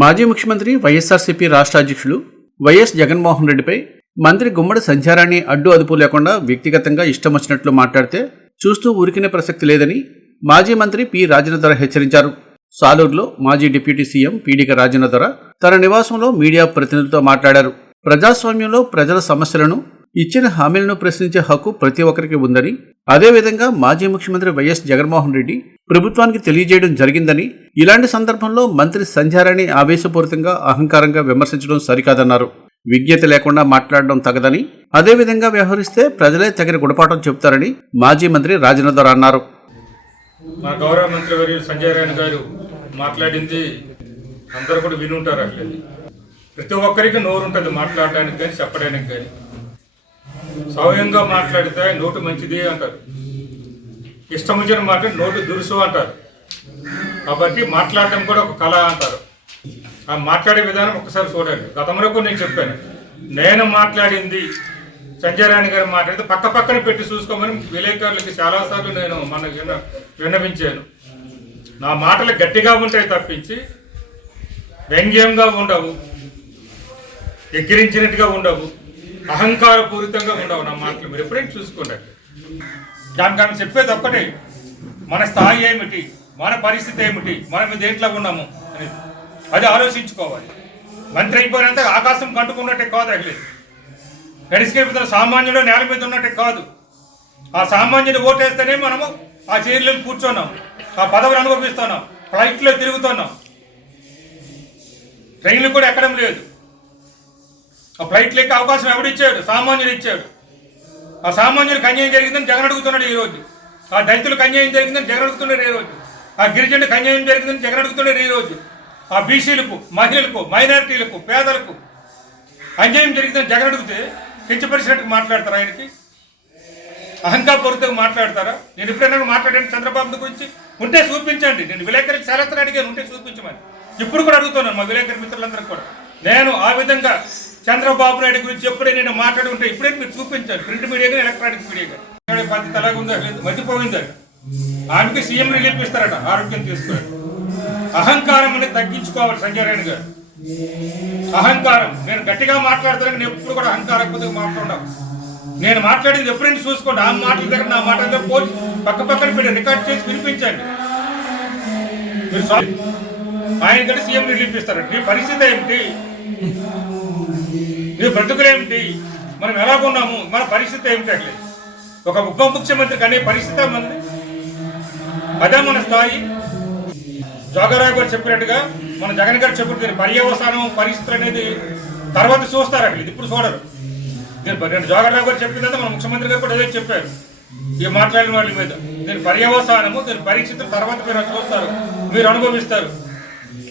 మాజీ ముఖ్యమంత్రి వైఎస్ఆర్సీపీ రాష్ట్ర అధ్యక్షులు వైఎస్ జగన్మోహన్ రెడ్డిపై మంత్రి గుమ్మడి సంచారాన్ని అడ్డు అదుపు లేకుండా వ్యక్తిగతంగా ఇష్టం వచ్చినట్లు మాట్లాడితే చూస్తూ ఊరికినే ప్రసక్తి లేదని మాజీ మంత్రి పి రాజేంద్ర హెచ్చరించారు. సాలూరులో మాజీ డిప్యూటీ సీఎం పీడిక రాజేంద్ర తన నివాసంలో మీడియా ప్రతినిధులతో మాట్లాడారు. ప్రజాస్వామ్యంలో ప్రజల సమస్యలను ఇచ్చిన హామీలను ప్రశ్నించే హక్కు ప్రతి ఒక్కరికి ఉందని అదేవిధంగా మాజీ ముఖ్యమంత్రి వైఎస్ జగన్మోహన్ రెడ్డి ప్రభుత్వానికి తెలియజేయడం జరిగిందని ఇలాంటి సందర్భంలో మంత్రి సంధ్యారాణి ఆవేశపూరితంగా అహంకారంగా విమర్శించడం సరికాదన్నారు. విజ్ఞత లేకుండా మాట్లాడడం తగదని అదేవిధంగా వ్యవహరిస్తే ప్రజలే తగిన గుణపాఠం చెబుతారని మాజీ మంత్రి రాజేంద్ర అన్నారు. మా గౌరవ మంత్రివర్యులు సంజయ్ రాయన్ గారు మాట్లాడింది అందరూ కూడా వినుంటారు అట్లేదు ప్రతి ఒక్కరికి నోరు ఉంటుంది మాట్లాడడానికి కానీ చెప్పడానికి కానీ. సౌయంగా మాట్లాడితే నోటు మంచిది అంటారు. ఇష్టం వచ్చిన మాట నోటు దురుసు అంటారు. కాబట్టి మాట్లాడటం కూడా ఒక కళ అంటారు. ఆ మాట్లాడే విధానం ఒకసారి చూడండి. గతంలో కూడా నేను చెప్పాను. నేను మాట్లాడింది సంజయ్ రాణి గారు మాట్లాడితే పక్క పక్కన పెట్టి చూసుకోమని విలేకరులకి చాలాసార్లు నేను మన విన్న విన్నవించాను. నా మాటలు గట్టిగా ఉంటాయి తప్పించి వ్యంగ్యంగా ఉండవు. ఎక్కిరించినట్టుగా ఉండవు. అహంకారపూరితంగా ఉండవు నా మాటలు. మీరు ఎప్పుడైనా చూసుకోండి. దానికి ఆమె చెప్పేది ఒక్కటే. మన స్థాయి ఏమిటి? మన పరిస్థితి ఏమిటి? మనం దేంట్లో ఉన్నాము? అని. అది ఆలోచించుకోవాలి. మంత్రి అయిపోయినంత ఆకాశం కంటుకున్నట్టే కాదు అగలేదు నడిచిపోతున్న సామాన్యుడు నేల మీద ఉన్నట్టే కాదు. ఆ సామాన్యుడు ఓటేస్తేనే మనము ఆ చైర్లో కూర్చున్నాం. ఆ పదవిని అనుభవిస్తున్నాం. ఫ్లైట్లో తిరుగుతున్నాం. ట్రైన్లు కూడా ఎక్కడం లేదు. ఆ ఫ్లైట్లు ఎక్కే అవకాశం ఎవడిచ్చాడు సామాన్యుడు ఇచ్చాడు. ఆ సామాన్యులకు అన్యాయం జరిగిందని జగన్ అడుగుతున్నాడు ఈ రోజు. ఆ దళితులకు అన్యాయం జరిగిందని జగన్ అడుగుతున్నాడు ఈరోజు ఆ గిరిజనులకు అన్యాయం జరిగిందని జగన్ అడుగుతున్నాడు ఈరోజు ఆ బీసీలకు మహిళలకు మైనారిటీలకు పేదలకు అన్యాయం జరిగిందని జగన్ అడిగితే కించపరిచినట్టు మాట్లాడతారా ఆయనకి? అహంకారపూరితంగా మాట్లాడతారా? నేను ఎప్పుడైనా మాట్లాడండి చంద్రబాబు గురించి? ఉంటే చూపించండి. నేను విలేకరులకు చాలా అడిగాను ఉంటే చూపించమని. ఇప్పుడు కూడా అడుగుతున్నాను మా విలేకరి మిత్రులందరికీ కూడా. నేను ఆ విధంగా చంద్రబాబు నాయుడు గురించి ఎప్పుడే నేను మాట్లాడి ఉంటే ఇప్పుడే మీరు చూపించాను ప్రింట్ మీడియా ఎలక్ట్రానిక్ మీడియా కానీ. పద్ధతి ఎలాగ ఉందో లేదు. మర్చిపోయింది ఆమెకి సీఎం రిలీఫ్ ఇస్తారట ఆరోగ్యం తీసుకుని అహంకారం అనేది తగ్గించుకోవాలి సంజయ్ గారు. అహంకారం. నేను గట్టిగా మాట్లాడతాను నేను ఎప్పుడు కూడా అహంకారం కొద్దిగా మాట్లాడడం నేను మాట్లాడింది ఎప్పుడైనా చూసుకోండి. ఆ మాటల దగ్గర నా మాట దగ్గర పోయి పక్క పక్కన పెట్టి రికార్డ్ చేసి వినిపించండి. మీరు సారీ ఆయన కూడా సీఎం రిలీఫ్ ఇస్తారండి పరిస్థితి ఏమిటి నీ బ్రతుకులేమిటి మనం ఎలాగున్నాము మన పరిస్థితి ఏమిటి అట్లే? ఒక ఉప ముఖ్యమంత్రి కనే పరిస్థితి మంది అదే మన స్థాయి. జోగరావు గారు చెప్పినట్టుగా మన జగన్ గారు చెప్పిన దీని పర్యవసానం పరిస్థితులు అనేది తర్వాత చూస్తారు అక్కడ ఇది ఇప్పుడు చూడరు. దీని జోగరావు గారు చెప్పిన మన ముఖ్యమంత్రి గారు కూడా ఏదో చెప్పారు. ఇక మాట్లాడిన వాళ్ళ మీద. దీని పర్యవసానము దీని పరిస్థితులు తర్వాత మీరు చూస్తారు. మీరు అనుభవిస్తారు.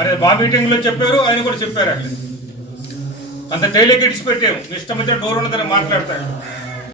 అనేది మా మీటింగ్లో చెప్పారు ఆయన కూడా చెప్పారు అక్కడ అంత తేలిక ఇడిచిపెట్టాము ఇష్టమైతే వచ్చిన డోర్ ఉన్నదని మాట్లాడతాడు.